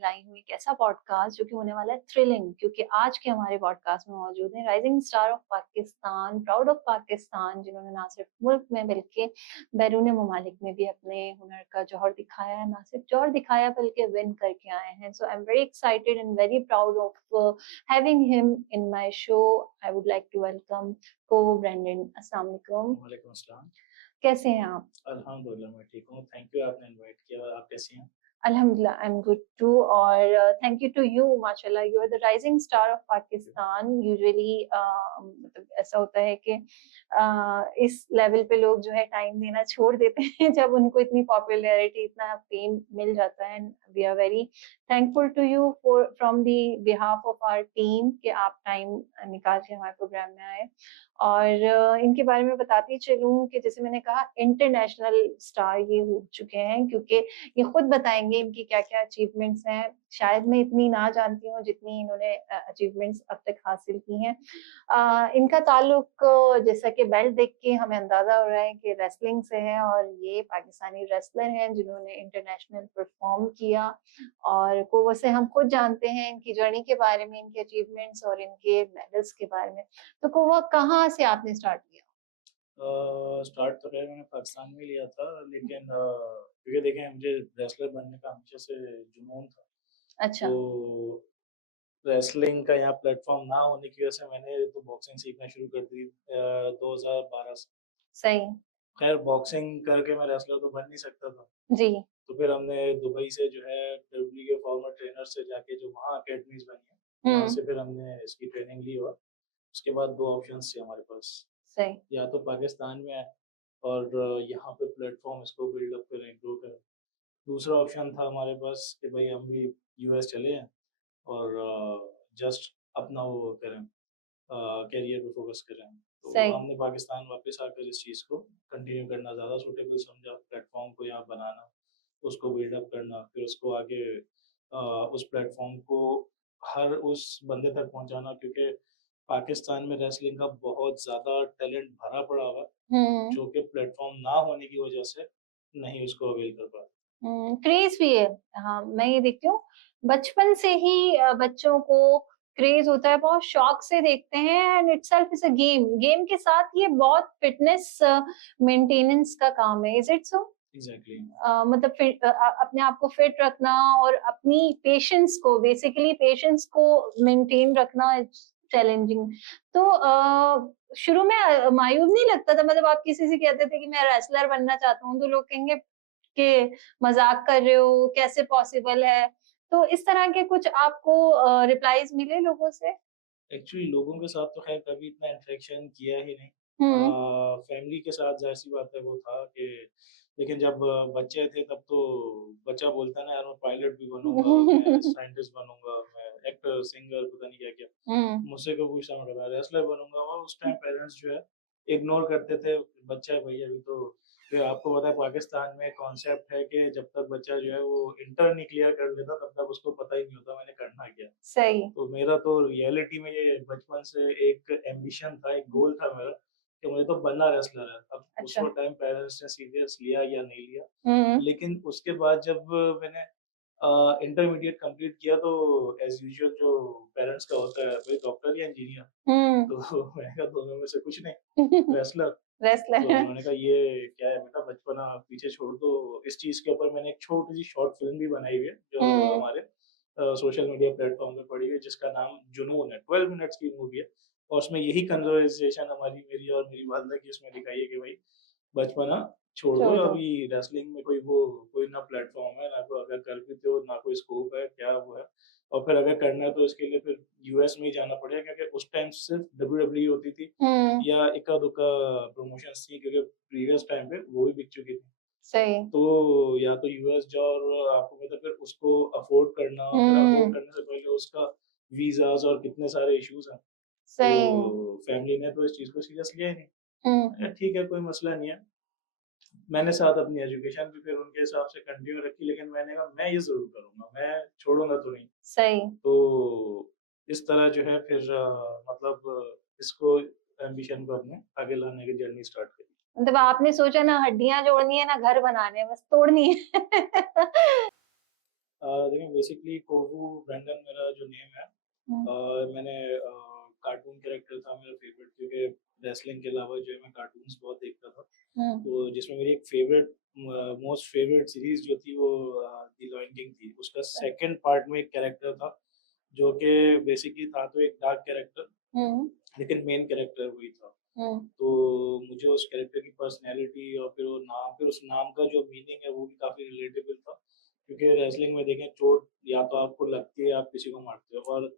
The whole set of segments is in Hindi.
लाई हूँ एक ऐसा पॉडकास्ट जो कि होने वाला है थ्रिलिंग, क्योंकि आज के हमारे पॉडकास्ट में मौजूद हैं rising star of Pakistan, proud of Pakistan, जिन्होंने ना सिर्फ मुल्क में बल्कि बैरून ममालिक में भी अपने हुनर का जौहर दिखाया है, ना सिर्फ जौहर दिखाया बल्कि विन करके आए हैं। So I am very excited and very proud of having him in my show. I would like to welcome Kovo Brandon. अस्सलाम वालेकुम। वालेकुम अस्सलाम। कैसे हैं आप? अल्हम्दुलिल्लाह मैं ठीक हूँ। थैंक यू आपने इनवाइट किया और आप कैसी हैं? अल्हम्दुलिल्लाह आई एम गुड टू, और थैंक यू टू यू, माशाल्लाह you are the rising star of Pakistan. Usually मतलब ऐसा होता है कि इस लेवल पे लोग जो है टाइम देना छोड़ देते हैं जब उनको इतनी पॉपुलैरिटी, इतना फेम मिल जाता है। And we are very thankful to you for from the behalf of our team कि आप टाइम निकाल के हमारे प्रोग्राम में आए। और इनके बारे में बताती चलूँ कि जैसे मैंने कहा, इंटरनेशनल स्टार ये हो चुके हैं, क्योंकि ये खुद बताएँगे इनकी क्या-क्या अचीवमेंट्स हैं। शायद मैं इतनी ना जानती हूँ जितनी इन्होंने अचीवमेंट्स अब तक हासिल की हैं। इनका ताल्लुक जैसा कि बेल्ट देख के हमें अंदाज़ा हो रहा है कि रेसलिंग से है, और ये पाकिस्तानी रेसलर हैं जिन्होंने इंटरनेशनल परफ़ॉर्म किया। और को वैसे हम खुद जानते हैं इनकी जर्नी के बारे में, इनके अचीवमेंट्स और इनके मेडल्स के बारे में। तो को कहाँ से आपने स्टार्ट किया? स्टार्ट तो खैर मैंने पाकिस्तान में लिया था लेकिन क्योंकि देखें मुझे रेसलर बनने का हमेशा से जुनून था। अच्छा, तो रेसलिंग का यहाँ प्लेटफ़ॉर्म ना होने की वजह से मैंने तो बॉक्सिंग सीखना शुरू कर दी 2012 से। सही। खैर बॉक्सिंग करके मैं रेसलर तो बन नहीं सकता था। जी। तो फिर हमने दुबई से जो है डब्ल्यूडब्ल्यूई के फॉर्मर ट्रेनर से जाके जो वहाँ अकेडमीज़ बनी हैं, वहाँ हुँ, से फिर हमने इसकी ट्रेनिंग ली और उसके बाद 2 ऑप्शंस थे हमारे पास। सही। या तो पाकिस्तान में आए और यहाँ पे प्लेटफ़ॉर्म इसको बिल्डअप करें, ग्रो करें। दूसरा ऑप्शन था हमारे पास कि भई हम भी यूएस चले जाएँ और जस्ट अपना वो करें, करियर पे फ़ोकस करें। तो सही। हमने पाकिस्तान वापस आकर इस चीज़ को कंटिन्यू करना ज़्यादा सूटेबल समझा, प्लेटफ़ॉर्म को यहाँ बनाना, उसको बिल्डअप करना, फिर उसको आगे उस प्लेटफ़ॉर्म को हर उस बंदे तक पहुँचाना क्योंकि पाकिस्तान में रेसलिंग का बहुत ज़्यादा टैलेंट भरा पड़ा हुआ है, हुँ। जो कि प्लेटफ़ॉर्म ना होने की वजह से नहीं उसको अवेल कर पा रहे। क्रेज़ भी है। हाँ, मैं ये देखती हूँ, बचपन से ही बच्चों को क्रेज़ होता है, बहुत शौक से देखते हैं, and itself is a game. Game के साथ ये बहुत फिटनेस मेंटेनेंस का काम है। Is it so? एग्ज़ैक्टली। मतलब अपने आप को फिट रखना और अपनी पेशेंस को, बेसिकली पेशेंस को मेंटेन रखना इट्स चैलेंजिंग। तो शुरू में मायूब नहीं लगता था? मतलब आप किसी से कहते थे कि मैं रेसलर बनना चाहता हूँ, तो लोग कहेंगे कि मज़ाक कर रहे हो, कैसे पॉसिबल है? तो इस तरह के कुछ आपको रिप्लाइज़ मिले लोगों से? एक्चुअली लोगों के साथ तो ख़ैर कभी इतना इंटरेक्शन किया ही नहीं। हुँ। फैमिली के साथ ज़ाहिर-सी बात है वो था कि लेकिन जब बच्चे थे तब तो बच्चा बोलता है ना यार मैं पायलट भी बनूँगा, मैं साइंटिस्ट बनूँगा, मैं एक्टर, सिंगर पता नहीं क्या-क्या। हुँ, मुझसे कोई पूछता मैं मैं रेसलर बनूँगा और उस टाइम पेरेंट्स जो है इग्नोर करते थे, बच्चा है भई अभी तो फिर आपको पता है पाकिस्तान में कॉन्सेप्ट है कि जब तक बच्चा जो है वो इंटर नहीं क्लियर कर लेता तब तक उसको पता ही नहीं होता मैंने करना क्या है। सही। तो मेरा तो रियलिटी में ये बचपन से एक एम्बिशन था, एक गोल था मेरा कि मुझे तो बनना रेसलर है। अब उस अच्छा। वो टाइम पेरेंट्स ने सीरियस लिया या नहीं लिया, हुँ, लेकिन उसके बाद जब मैंने इंटरमीडिएट कंप्लीट किया तो एज़ यूजुअल जो पेरेंट्स का होता है, भई डॉक्टर या इंजीनियर? हुँ। तो मैंने कहा दोनों में से कुछ नहीं, रेसलर। तो रेसलर। उन्होंने कहा ये क्या है बेटा बचपना पीछे छोड़ दो। इस चीज़ के ऊपर मैंने एक छोटी-सी शॉर्ट फ़िल्म भी बनाई हुई है, जो हुँ। हमारे सोशल मीडिया प्लेटफ़ॉर्म पे पड़ी हुई है जिसका नाम जुनून है, 12 मिनट्स की मूवी है और उसमें यही कन्वर्सेशन हमारी मेरी और मेरी वालिदा की उसमें दिखाई है कि भाई बचपना छोड़ दो छोड़ दो। अभी रेसलिंग में कोई ना प्लेटफ़ॉर्म है, ना कोई अगर कर भी तो ना कोई स्कोप है, क्या वो है और फिर अगर करना है तो इसके लिए फिर यूएस में ही जाना पड़ेगा क्योंकि उस टाइम सिर्फ़ डब्ल्यूडब्ल्यूई होती थी हुँ, या इक्का-दुक्का प्रमोशंस थी क्योंकि प्रीवियस टाइम पे वो भी बिक चुकी थी। सही। तो या तो यूएस जाओ और आपको मतलब फिर उसको अफ़ोर्ड करना, फिर अफ़ोर्ड हुँ, करने से पहले उसका वीज़ाज़ और कितने सारे इश्यूज़ हैं। सही। तो फैमिली ने तो इस चीज़ को सीरियस लिया ही नहीं। हुँ, मैंने कहा ठीक है कोई मसला नहीं है। मैंने साथ अपनी एजुकेशन भी फिर उनके हिसाब से कंटिन्यू रखी लेकिन मैंने कहा मैं ये ज़रूर करूँगा, मैं छोड़ूँगा तो नहीं। सही। तो इस तरह जो है फिर इसको एम्बिशन को अपने आगे लाने की जर्नी स्टार्ट करी। मतलब आपने सोचा ना हड्डियाँ जोड़नी है ना घर बनाने हैं, बस तोड़नी है। देखिए बेसिकली कोवू ब्रेंडन मेरा जो नेम है। हुँ, मैंने कार्टून कैरेक्टर था मेरा फ़ेवरेट, क्योंकि रेसलिंग के अलावा जो है मैं कार्टून्स बहुत देखता था। हुँ, तो जिसमें मेरी एक फ़ेवरेट मोस्ट फ़ेवरेट सीरीज़ जो थी वो द लॉयन किंग थी। उसका सेकंड पार्ट में एक कैरेक्टर था, जो कि बेसिकली था तो एक डार्क कैरेक्टर, हुँ, लेकिन मेन कैरेक्टर वही था। हुँ, तो मुझे उस कैरेक्टर की पर्सनैलिटी और फिर वो नाम, फिर उस नाम का जो मीनिंग है वो भी काफ़ी रिलेटेबल था। क्योंकि रेसलिंग में देखें, चोट या तो आपको लगती है, आप किसी को मारते हो, और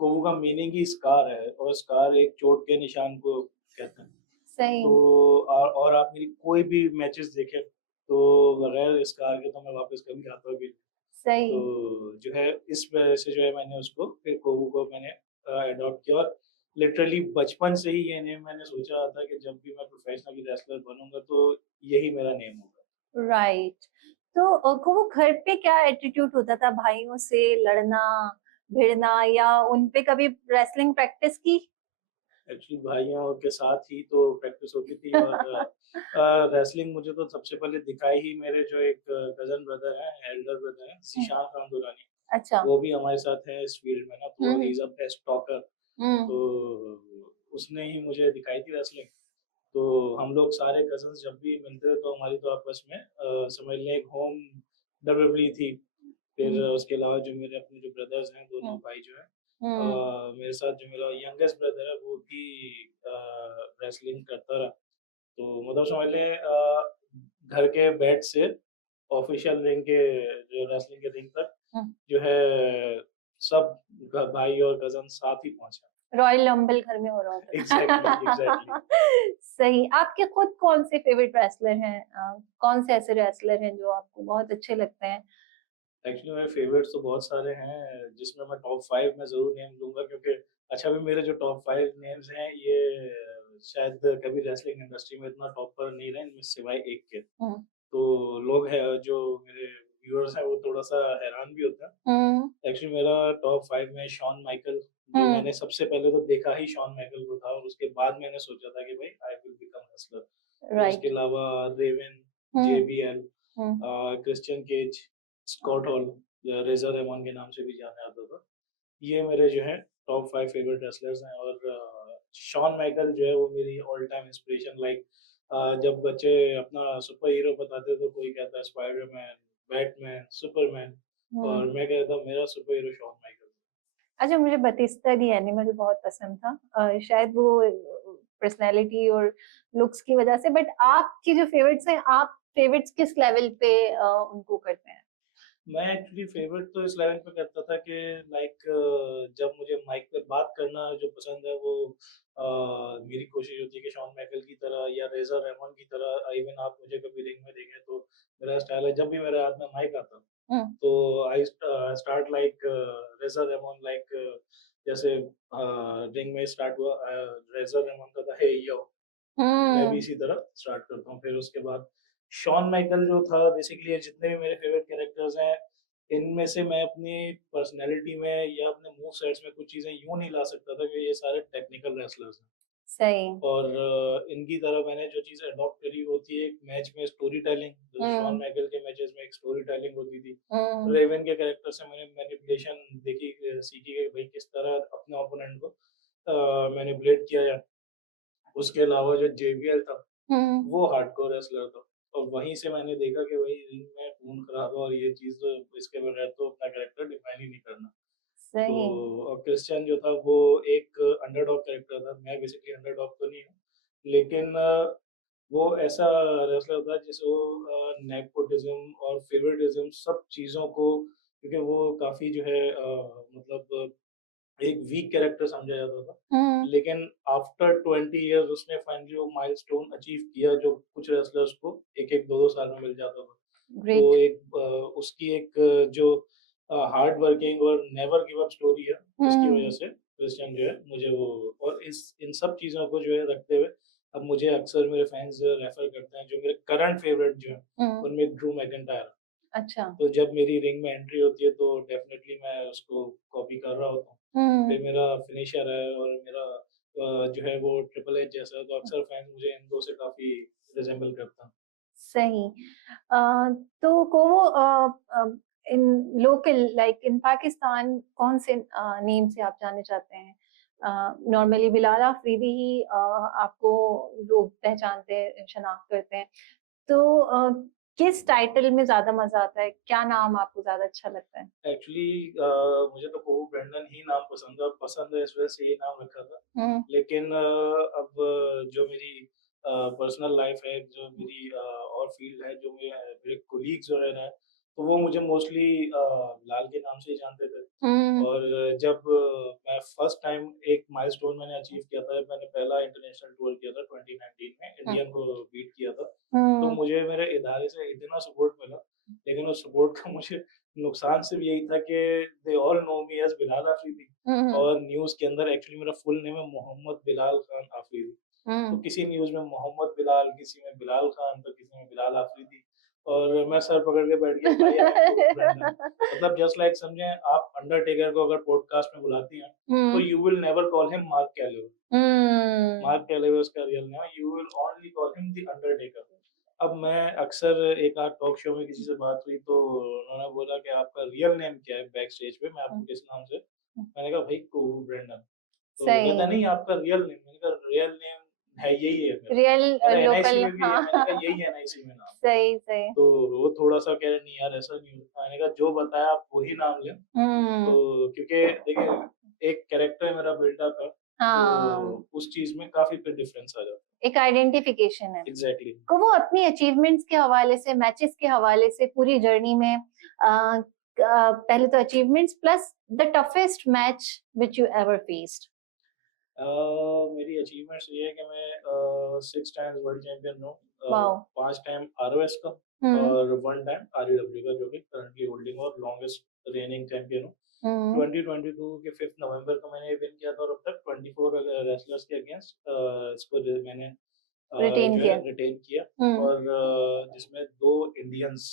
कोहू का मीनिंग ही स्कार है, और स्कार एक चोट के निशान को कहते हैं। सही, तो और आप मेरी कोई भी मैचेस देखें, तो बगैर स्कार के तो मैं वापस कभी आता भी नहीं। सही। तो जो है इस वजह से जो है मैंने उसको, फिर कोहू को मैंने एडॉप्ट किया, और लिटरली बचपन से ही ये नेम मैंने सोचा था कि जब भी मैं प्रोफेशनली रेसलर बनूँगा तो यही मेरा नेम होगा। राइट। तो को वो घर पे क्या एटीट्यूड होता था भाइयों से लड़ना, भिड़ना या उन पे कभी रेसलिंग प्रैक्टिस की? एक्चुअली भाइयों के साथ ही तो प्रैक्टिस होती थी, और रेसलिंग मुझे तो सबसे पहले दिखाई ही मेरे जो एक कज़न ब्रदर हैं, एल्डर ब्रदर हैं, हुँ, ज़ीशान खान दुरानी। अच्छा। वो भी हमारे साथ हैं इस फ़ील्ड में ना, हुँ, तो ही हुँ, इज़ अ बेस्ट टॉकर। हुँ, तो उसने ही मुझे दिखाई थी रेसलिंग। तो हम लोग सारे कज़िन्स जब भी मिलते थे तो हमारी तो आपस में समझ लें एक होम डब्ल्यूडब्ल्यूई थी। फिर हुँ, उसके अलावा जो मेरे अपने जो ब्रदर्स हैं, दोनों हुँ, भाई जो हैं, हुँ, मेरे साथ जो मेरा यंगेस्ट ब्रदर है वो भी रेसलिंग करता रहा। तो मतलब समझ लें घर के बेड से ऑफिशियल रिंग के, जो रेसलिंग के रिंग तक हुँ। जो है सब भाई और कज़न साथ ही पहुँचे। रॉयल रंबल घर में हो रहा एग्ज़ैक्टली, होगा। एग्ज़ैक्टली। सही। आपके खुद कौन से फेवरेट रेसलर हैं? कौन से ऐसे रेसलर हैं जो आपको बहुत अच्छे लगते हैं? एक्चुअली मेरे फ़ेवरेट्स तो बहुत सारे हैं, जिसमें मैं टॉप 5 में ज़रूर नेम लूँगा, क्योंकि अच्छा अभी मेरे जो टॉप 5 नेम्स हैं, ये शायद कभी रेसलिंग इंडस्ट्री में इतना टॉप पर नहीं रहे, इनमें सिवाय एक के। हुँ, तो लोग हैं जो मेरे व्यूअर्स हैं, वो थोड़ा-सा हैरान भी होते हैं। हुँ, एक्चुअली मेरा टॉप 5 में शॉन माइकल, जो हुँ, मैंने सबसे पहले तो देखा ही शॉन माइकल को था, और उसके बाद मैंने सोचा था कि भाई आई विल बिकम रेसलर। फिर उसके राइट। अलावा रेवन, हुँ, जेबीएल, हुँ, Christian Cage, Scott Hall, Razor Ramon के नाम से भी जाना जाता था। ये मेरे जो हैं टॉप 5 फेवरेट रेसलर्स हैं, और शॉन माइकल जो है वो मेरी ऑल टाइम इंस्पिरेशन, लाइक जब बच्चे अपना सुपर हीरो बताते तो कोई कहता है स्पाइडरमैन, बैटमैन, सुपरमैन, हुँ। और मैं कहता हूँ मेरा सुपर हीरो शॉन माइकल। अच्छा मुझे बटिस्टा दी एनिमल बहुत पसंद था। शायद वो पर्सनैलिटी और लुक्स की वज़ह से बट आपकी जो फेवरेट्स हैं, आप फेवरेट्स किस लेवल पे उनको करते हैं? मैं एक्चुअली फेवरेट तो इस लेवल पे करता था कि लाइक जब मुझे माइक पे बात करना जो पसंद है, वो मेरी कोशिश होती है कि शॉन माइकल की तरह या रेज़र रहमान की तरह, इवन आप मुझे कभी रिंग में देखें तो मेरा स्टाइल है, जब भी मेरे हाथ में माइक आता हुँ, तो I start like Razor Rahman, like जैसे रिंग में स्टार्ट हुआ रेज़र रहमान का था हे यो, मैं भी हुँ, इसी तरह स्टार्ट करता हूँ। फिर उसके बाद शॉन माइकल जो था, बेसिकली ये जितने भी मेरे फेवरेट कैरेक्टर्स हैं, इनमें से मैं अपनी पर्सनैलिटी में या अपने मूव सेट्स में कुछ चीज़ें यूँ नहीं ला सकता था कि ये सारे टेक्निकल रेसलर्स हैं। सही। और इनकी तरह मैंने जो चीज़ अडॉप्ट करी वो थी एक मैच में स्टोरी टेलिंग, जैसे शॉन हुँ, माइकल के मैचेस में एक स्टोरी टेलिंग होती थी। हुँ, रेवन के कैरेक्टर से मैंने मैनिपुलेशन देखी, सीखी कि भाई किस तरह अपने ओपोनेंट को मैनिपुलेट किया जाए। उसके अलावा जो जेवीएल था, हुँ, वो हार्डकोर रेसलर था, और वहीं से मैंने देखा कि भाई रिंग में खून खराबा और ये चीज़, इसके बगैर तो अपना कैरेक्टर डिफाइन ही नहीं करना। तो सही। क्रिश्चियन जो था वो एक अंडरडॉग कैरेक्टर था। मैं बेसिकली अंडरडॉग तो नहीं हूँ, लेकिन वो ऐसा रेसलर था जिसे वो नेपोटिज़्म और फेवरेटिज़्म सब चीज़ों को, क्योंकि वो काफ़ी जो है मतलब एक वीक कैरेक्टर समझा जाता था। हुँ, लेकिन आफ्टर 20 इयर्स उसने फाइनली वो माइलस्टोन अचीव किया, जो कुछ रेसलर्स को 1-1, 2-2 साल में मिल जाता था। तो ग्रेट। एक उसकी एक जो हार्ड वर्किंग और नेवर गिव अप स्टोरी है, जिसकी वजह हुँ, से क्रिश्चियन जो है मुझे वो, और इस इन सब चीज़ों को जो है रखते हुए अब मुझे अक्सर मेरे फैन्स रेफर करते हैं, जो मेरे करंट फेवरेट जो हैं, हुँ, उनमें ड्रू मैकइंटायर। अच्छा। तो जब मेरी रिंग में एंट्री होती है तो डेफ़िनेटली मैं उसको कॉपी कर रहा होता हूँ। हुँ, फिर मेरा फिनिशर है, और मेरा जो है वो ट्रिपल एच जैसा है, तो अक्सर फैन्स मुझे इन 2 से काफ़ी रिज़ेम्बल करता हैं। सही। अ, तो को वो इन लोकल लाइक इन पाकिस्तान कौन से नेम से आप जाने चाहते हैं? नॉर्मली बिलाल आफरीदी ही आपको लोग पहचानते हैं, शनाख्त करते हैं। तो किस टाइटल में ज़्यादा मज़ा आता है? क्या नाम आपको ज़्यादा अच्छा लगता है? एक्चुअली मुझे तो कोहू ब्रेंडन ही नाम पसंद है, इस वजह से ये नाम रखा था। हुँ, लेकिन अब जो मेरी पर्सनल लाइफ है, जो मेरी और फील्ड है, जो मेरे कोलीग्स वगैरह हैं, तो वो मुझे मोस्टली बिलाल के नाम से ही जानते थे। हुँ, और जब मैं फर्स्ट टाइम एक माइलस्टोन मैंने अचीव किया था, मैंने पहला इंटरनेशनल टूर किया था 2019 में, हुँ, इंडियन को बीट किया था। तो हुँ, मुझे मेरे इदारे से इतना सपोर्ट मिला, लेकिन उस सपोर्ट का मुझे नुकसान सिर्फ यही था कि they all know me as Bilal Afridi, हुँ, हुँ, और न्यूज़ के अंदर एक्चुअली मेरा फुल नेम है मोहम्मद बिलाल खान आफरीदी। तो हुँ। किसी न्यूज़ में मोहम्मद बिलाल, किसी में बिलाल खान, तो किसी में बिलाल आफरीदी, और मैं सर पकड़ के बैठ गया, भाई आई एम कोहू ब्रेंडन। मतलब जस्ट लाइक समझें आप अंडरटेकर को अगर पॉडकास्ट में बुलाती हैं, तो hmm, you will never call him Mark Calaway. Hmm, Mark Calaway उसका रियल नेम है, you will only call him the Undertaker. अब मैं अक्सर एक आध टॉक शो में किसी से बात हुई, तो उन्होंने बोला कि आपका रियल नेम क्या है बैक स्टेज पे, मैं हुँ, आपको किस नाम से? हुँ। मैंने कहा भाई कोहू ब्रेंडन। तो कहता सही, नहीं आपका रियल नेम, मैंने कहा रियल नेम है यही है मेरा। रियल कह रहा एनआईसी लोकल में भी है, मैंने कहा हाँ, यही है एनआईसी में नाम। सही, सही। तो वो थोड़ा-सा कह रहे नहीं यार ऐसा नहीं होता। मैंने कहा जो बताया आप वही नाम लें। हुँ, तो क्योंकि देखिए एक कैरेक्टर मेरा बिल्डअप है, हाँ, तो उस चीज़ में काफ़ी फिर डिफरेंस आ जाता है। एक आइडेंटिफिकेशन है। एग्ज़ैक्टली। को वो अपनी अचीवमेंट्स के हवाले से, मैचेस के हवाले से पूरी जर्नी में पहले तो achievements plus the toughest match which you ever faced? Uh, मेरी अचीवमेंट्स ये है कि मैं 6 टाइम्स वर्ल्ड चैंपियन रहा हूँ, वाओ! 5 टाइम आरओएस का, हुँ, और 1 टाइम आरईडब्ल्यू का, जो कि करंटली होल्डिंग और लॉन्गेस्ट रेनिंग चैंपियन हूँ। हुँ, 2022 के 5th नवंबर को मैंने विन किया था, और अब तक 24 रेसलर्स के अगेंस्ट मैंने रिटेन जो है किया। रिटेन किया, हुँ, और जिसमें 2 इंडियंस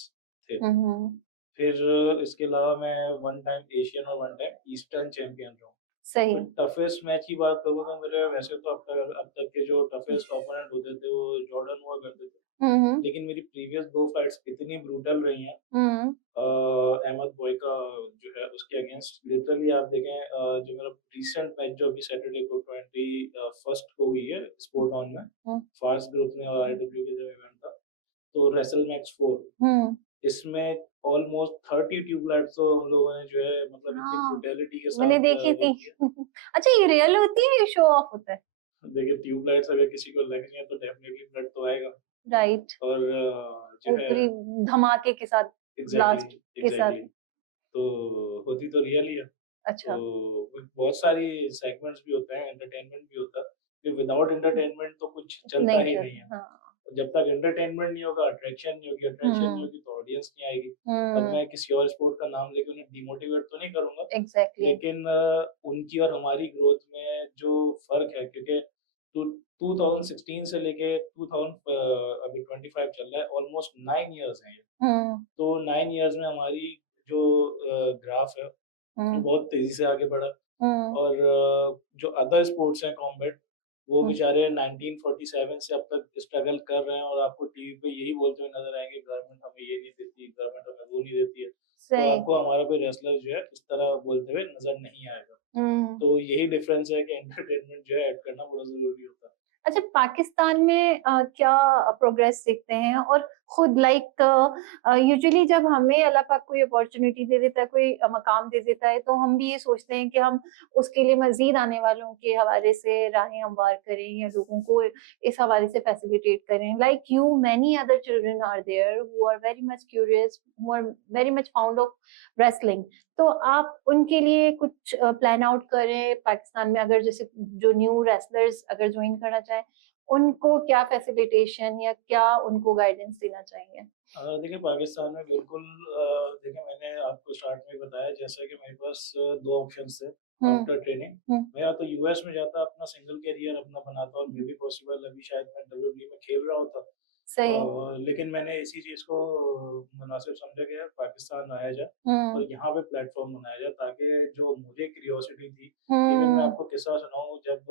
थे। हुँ, हुँ, फिर इसके अलावा मैं 1 टाइम एशियन और 1 टाइम ईस्टर्न चैंपियन रहा हूँ। सही। तो टफेस्ट मैच की बात करूँ तो मेरे वैसे तो अब तक के जो टफेस्ट ओपोनेंट होते थे वो जॉर्डन हुआ करते थे। हुँ, हुँ, लेकिन मेरी प्रीवियस 2 फाइट्स इतनी ब्रूटल रही हैं, हुँ, अहमद बोयका जो है उसके अगेंस्ट, लिटरली आप देखें, जो मेरा रिसेंट मैच जो अभी सैटरडे को 21st को हुई है स्पोर्ट ऑन में, हुँ, फास्ट ग्रुप में और आईडब्ल्यू के जो इवेंट था, तो रेसल मैक्स 4, हुँ। इसमें ऑलमोस्ट 30 ट्यूबलाइट्स तो हम लोगों ने जो है मतलब इतनी हाँ, ब्रूटैलिटी के मैंने साथ देखी वो थी। किया। अच्छा ये रियल होती है, ये शो ऑफ होता है? देखिए ट्यूबलाइट्स अगर किसी को लग जाए तो डेफिनेटली ब्लड तो आएगा, राइट, और जो वो है पूरी धमाके के साथ, एग्ज़ैक्टली, ब्लास्ट के साथ। एग्ज़ैक्टली। तो होती तो रियल ही है। अच्छा, तो बहुत सारी सेगमेंट्स भी होते हैं, एंटरटेनमेंट भी होता है, कि विदाउट एंटरटेनमेंट तो कुछ चलता नहीं ही चल नहीं है। हाँ। जब तक एंटरटेनमेंट नहीं होगा, अट्रैक्शन नहीं हुँ, होगी तो ऑडियंस नहीं आएगी। अब हुँ, मैं किसी और स्पोर्ट का नाम लेके उन्हें डिमोटिवेट तो नहीं करूँगा, एग्ज़ैक्टली। लेकिन उनकी और हमारी ग्रोथ में जो फ़र्क है, क्योंकि टू 2016 से लेके 2000 अभी 25 चल रहा है, ऑलमोस्ट 9 इयर्स हैं ये। हुँ, तो 9 इयर्स में हमारी जो ग्राफ है, वो हुँ, बहुत तेज़ी से आगे बढ़ा। हुँ, और जो अदर स्पोर्ट्स हैं कॉम्बैट, वो हुँ, बेचारे 1947 से अब तक स्ट्रगल कर रहे हैं, और आपको टीवी पे यही बोलते हुए नज़र आएँगे, गवर्नमेंट हमें ये नहीं देती, गवर्नमेंट हमें वो नहीं देती है। तो सही। आपको हमारा कोई रेसलर जो है इस तरह बोलते हुए नज़र नहीं आएगा। हुँ। तो यही डिफरेंस है कि एंटरटेनमेंट जो है ऐड करना बड़ा ज़रूरी होता है। अच्छा पाकिस्तान में क्या प्रोग्रेस देखते हैं और खुद लाइक यूजुअली जब हमें अल्लाह पाक कोई अपॉर्चुनिटी दे देता है, कोई मकाम दे देता है, तो हम भी ये सोचते हैं कि हम उसके लिए मज़ीद आने वालों के हवाले से राहें हमवार करें या लोगों को इस हवाले से फैसिलिटेट करें। Like you many other children are there who are very much curious, who are very much fond of wrestling. तो आप उनके लिए कुछ प्लान आउट करें पाकिस्तान में अगर जैसे जो न्यू रेसलर्स अगर जॉइन करना चाहें, उनको क्या फैसिलिटेशन या क्या उनको गाइडेंस देना चाहेंगे? देखिए पाकिस्तान में बिल्कुल, देखिए मैंने आपको स्टार्ट में ही बताया जैसा कि मेरे पास 2 ऑप्शंस थे हुँ, आफ्टर ट्रेनिंग। हुँ, मैं या तो यूएस में जाता, अपना सिंगल करियर अपना बनाता, और मे बी पॉसिबल अभी शायद मैं डब्ल्यूडब्ल्यूई में खेल रहा होता। सही। लेकिन मैंने इसी चीज़ को मुनासिब समझा कि यार पाकिस्तान आया जाए और हुँ, यहाँ पे प्लेटफ़ॉर्म बनाया जाए, ताकि जो मुझे क्यूरियोसिटी थी, इवन मैं हुँ, आपको किस्सा सुनाऊँ, जब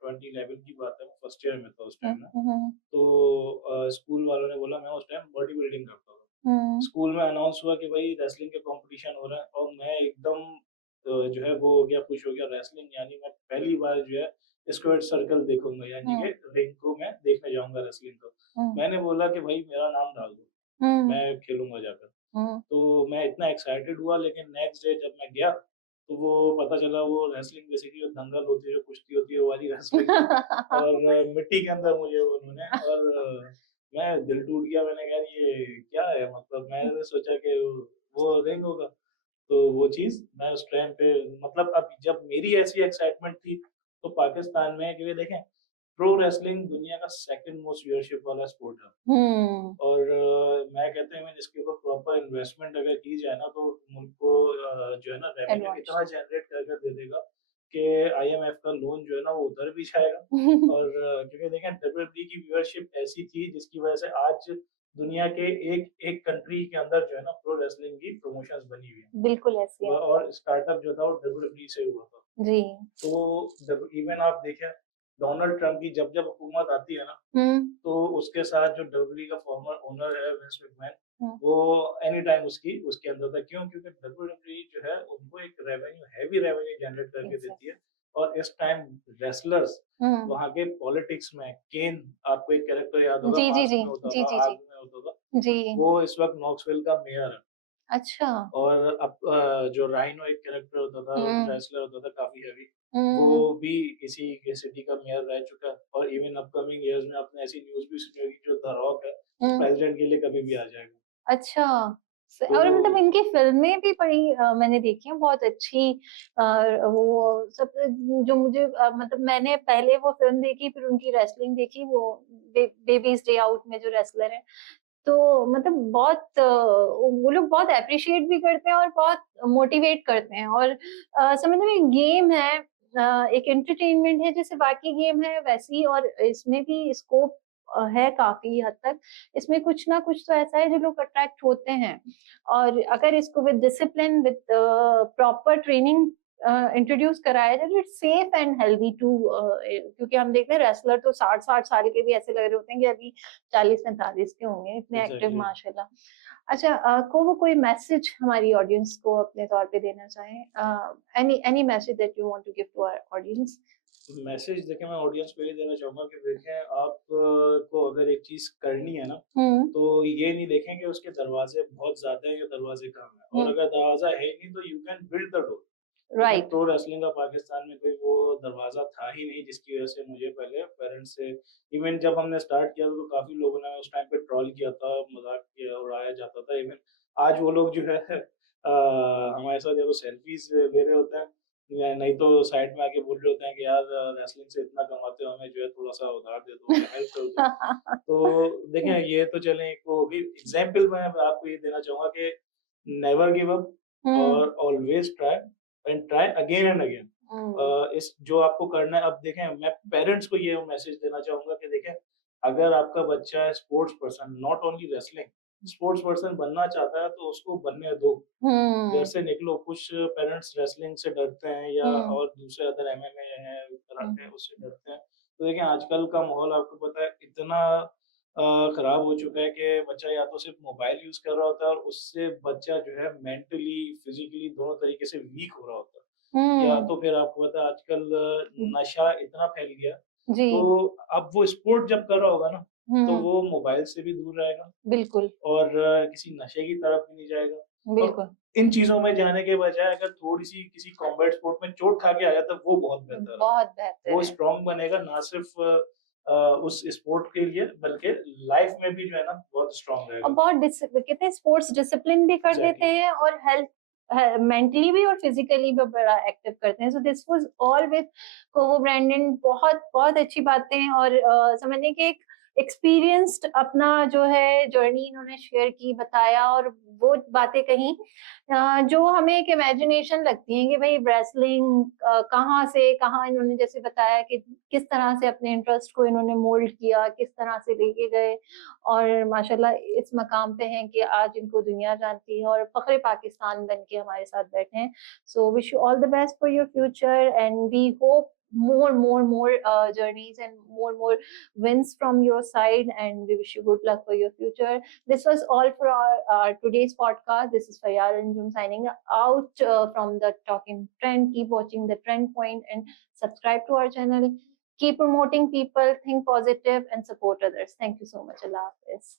2011 की बात है, मैं फर्स्ट ईयर में था उस हुँ, टाइम में। हुँ, हुँ, तो स्कूल वालों ने बोला, मैं उस टाइम बॉडी बिल्डिंग करता था। स्कूल में अनाउंस हुआ कि भाई रेसलिंग के कंपटीशन हो रहा है और मैं एकदम जो है वो हो गया, खुश हो गया। रेसलिंग यानी मैं पहली बार जो है स्क्वाड सर्कल देखूँगा, यानी कि हुँ, रिंग को मैं देखने जाऊँगा रेसलिंग को। हुँ, मैंने बोला कि भाई मेरा नाम डाल दो, हुँ, मैं खेलूँगा जाकर। हुँ। तो मैं इतना एक्साइटेड हुआ, लेकिन नेक्स्ट डे जब मैं गया, तो वो पता चला वो रेसलिंग बेसिकली जो दंगल होती है, जो कुश्ती होती है, वो वाली रेसलिंग है। और मिट्टी के अंदर मुझे उन्होंने और मैं दिल टूट गया। मैंने कहा ये क्या है, मतलब मैंने सोचा कि वो रिंग होगा। तो वो चीज़ मैं उस टाइम पे, मतलब अब जब मेरी ऐसी एक्साइटमेंट थी, तो पाकिस्तान में क्योंकि देखें प्रो रेसलिंग दुनिया का सेकंड मोस्ट व्यूअरशिप वाला स्पोर्ट है। हुँ, और मैं कहते हैं मैं इसके ऊपर प्रॉपर इन्वेस्टमेंट अगर की जाए ना, तो मुल्क को जो है ना रेवेन्यू एडवांस। इतना जनरेट कर कर दे देगा कि आईएमएफ का लोन जो है ना वो उधर भी जाएगा। और क्योंकि देखें डब्ल्यूडब्ल्यूई की व्यूअरशिप ऐसी थी जिसकी वजह से आज दुनिया के एक एक कंट्री के अंदर जो है ना प्रो रेसलिंग की प्रमोशंस बनी हुई है। बिल्कुल ऐसी है। और स्टार्टअप जो था वो डब्ल्यूडब्ल्यूई से हुआ था। जी। तो इवन आप देखें डोनाल्ड ट्रम्प की जब जब हुकूमत आती है ना, हुँ, तो उसके साथ जो डब्ल्यूडब्ल्यूई का फॉर्मर ओनर है विंस मैकमैन, हुँ, वो एनी टाइम उसकी उसके अंदर था। क्यों? क्योंकि डब्ल्यूडब्ल्यूई जो है उनको एक हैवी रेवेन्यू जनरेट करके देती है। एग्ज़ैक्टली। और इस टाइम रेसलर्स हुँ। वहाँ के पॉलिटिक्स में केन, आपको एक कैरेक्टर याद होगा, जी, जी, मास्क जी। में होता जी, था, जी, आर्मी जी। में होता था। जी। वो इस वक़्त नॉक्सविल का मेयर है। अच्छा। और अब जो राइनो एक कैरेक्टर होता था, हुँ, रेसलर होता था काफ़ी हेवी, वो हुँ। भी इसी के सिटी का मेयर रह चुका है। और इवन अपकमिंग ईयर्स में आपने ऐसी न्यूज़ भी सुनी होगी, जो द रॉक है, वो हुँ। प्रेज़िडेंट के लिए कभी भी आ जाएगा। अच्छा। तो और मतलब इनकी फ़िल्में भी बड़ी मैंने देखी हैं बहुत अच्छी। अ, वो सब जो मुझे मतलब मैंने पहले वो फ़िल्म देखी फिर उनकी रेसलिंग देखी वो बेबीज़ डे आउट में जो रेसलर हैं। तो मतलब बहुत वो लोग बहुत एप्रिशिएट भी करते हैं और बहुत मोटिवेट करते हैं और समझ लो एक गेम है, एक एंटरटेनमेंट है जैसे बाकी गेम है वैसी और इसमें भी स्कोप है काफ़ी हद तक। इसमें कुछ ना कुछ तो ऐसा है जो लोग अट्रैक्ट होते हैं और अगर इसको with discipline with proper training introduce कराया जाए तो it's safe and healthy too क्योंकि हम देखते हैं रेसलर तो 60-60 साल के भी ऐसे लग रहे होते हैं कि अभी 40-45 के होंगे, इतने एक्टिव एग्ज़ैक्टली। माशाल्लाह। अच्छा को वो कोई मैसेज हमारी ऑडियंस को अपने तौर पे देना चाहें? Any any message that you want to give to our audience? Message देखिए मैं ऑडियंस को ये देना चाहूँगा कि देखें आप को अगर एक चीज़ करनी है ना, हुँ, तो ये नहीं देखें कि उसके दरवाज़े बहुत ज़्यादा हैं या दरवाज़े कम हैं। और हुँ, अगर दरवाज़ा है ही नहीं, तो you can build the door. लेकिन राइट। प्रो रेसलिंग का पाकिस्तान में कोई वो दरवाज़ा था ही नहीं, जिसकी वज़ह से मुझे पहले पेरेंट्स से, इवन जब हमने स्टार्ट किया था तो काफ़ी लोगों ने उस टाइम पे ट्रोल किया था, मज़ाक किया, उड़ाया जाता था। इवन आज वो लोग जो है हमारे साथ या तो सेल्फीज़ ले रहे होते हैं, या नहीं तो साइड में आके बोल रहे होते हैं कि यार रेसलिंग से इतना कमाते हो, हमें जो है थोड़ा-सा उधार दे दो या हेल्प कर दो। तो देखें ये तो चलें एक वो होगी एग्ज़ाम्पल। मैं आपको ये देना चाहूँगा कि नेवर गिव अप हुँ, और always try and try again and again. Hmm, इस जो आपको करना है, अब देखें मैं पेरेंट्स को ये मैसेज देना चाहूँगा कि देखें अगर आपका बच्चा है sports person, not only wrestling, sports person बनना चाहता है, तो उसको बनने दो। घर हुँ, से निकलो। कुछ पेरेंट्स रेसलिंग से डरते हैं या हुँ, और दूसरे अदर एमएमए है, हुँ, कराटे, उससे डरते हैं। तो देखिए आजकल का माहौल आपको पता है इतना खराब हो चुका है कि बच्चा या तो सिर्फ मोबाइल यूज़ कर रहा होता है, और उससे बच्चा जो है मेंटली, फिज़िकली दोनों तरीके से वीक हो रहा होता है। या हुँ, तो फिर आपको पता है आजकल नशा इतना फैल गया, जी, तो अब वो स्पोर्ट जब कर रहा होगा ना, तो हुँ, वो मोबाइल से भी दूर रहेगा बिल्कुल, और किसी नशे की तरफ भी नहीं जाएगा। और बिल्कुल। इन चीज़ों में जाने के बजाय अगर थोड़ी-सी किसी कॉम्बैट स्पोर्ट में चोट खा के आया, तो वो बहुत बेहतर है। बहुत बेहतर वो है। स्ट्रॉन्ग बनेगा ना सिर्फ़ उस स्पोर्ट के लिए, बल्कि लाइफ़ में भी जो है ना बहुत स्ट्रॉन्ग और रहेगा। बहुत कहते हैं स्पोर्ट्स डिसिप्लिन भी कर देते एग्ज़ैक्टली। हैं और हेल्थ मेंटली भी और फिजिकली भी बड़ा एक्टिव करते हैं। So this was all with Coco Brandon. बहुत बहुत अच्छी बातें और समझने के एक एक्सपीरियंस्ड अपना जो है जर्नी इन्होंने शेयर की बताया और वो बातें कहीं जो हमें एक इमेजिनेशन लगती है कि भाई रेसलिंग कहाँ से कहाँ इन्होंने जैसे बताया कि किस तरह से अपने इंटरेस्ट को इन्होंने मोल्ड किया किस तरह से लेके गए और माशाल्लाह इस मकाम पे हैं कि आज इनको दुनिया जानती है और फ़ख्र पाकिस्तान बन के हमारे साथ बैठे हैं। So wish you all the best for your future and we hope more journeys and more wins from your side, and we wish you good luck for your future. This was all for our today's podcast. This is Faryal Anjum signing out from the Talking Trend. Keep watching the Trend Point and subscribe to our channel. Keep promoting people, think positive, and support others. Thank you so much. Allah Hafiz.